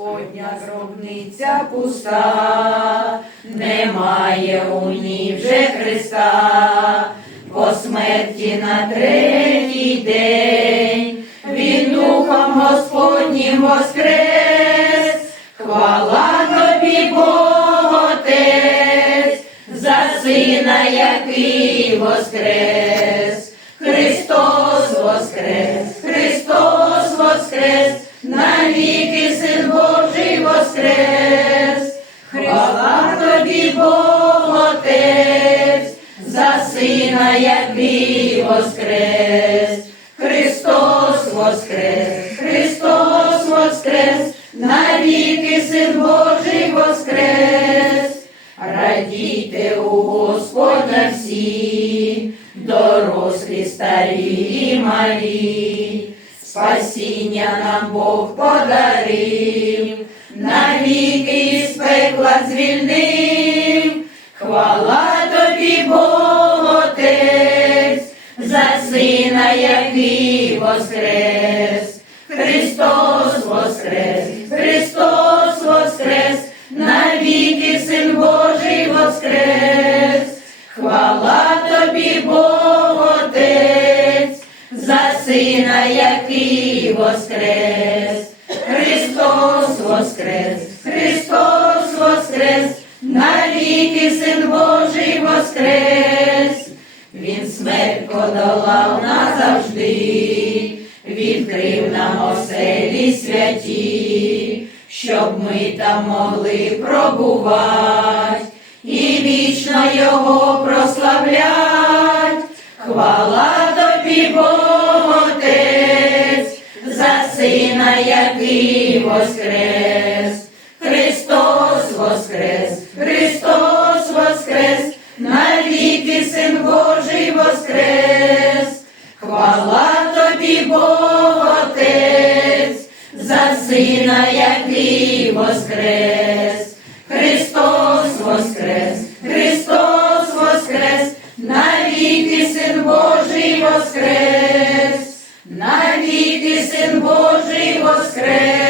Господня гробниця пуста, немає у ній вже Христа, по смерті на третій день Він Духом Господнім воскрес. Хвала тобі, Бог Отець, за Сина, який воскрес. Христос воскрес, Христос воскрес, навіки Син Божий воскрес. Хвала тобі, Бог Отець, за Сина, який воскрес. Христос воскрес, Христос воскрес, навіки Син Божий воскрес. Радійте у Господа всі, дорослі, старі і малі, спасіння нам Бог подарив, навіки із пекла звільнив. Хвала тобі, Бог Отець, за Сина, який воскрес. Христос воскрес, Христос воскрес, навіки Син Божий воскрес. Хвала тобі, Бог Отець, за Сина, який воскрес. Христос воскрес, Христос воскрес, навіки Син Божий воскрес. Він смерть подолав назавжди, відкрив нам оселі святі, щоб ми там могли пробувати і вічно Його прославлять. Хвала тобі, Бог Отець, за Сина, який воскрес. Христос воскрес, Христос воскрес, навіки Син Божий воскрес. Хвала тобі, Бог Отець, за Сина, який воскрес. Христос воскрес, Христос воскрес, навіки Син Божий воскрес. Навіки Син Божий воскрес.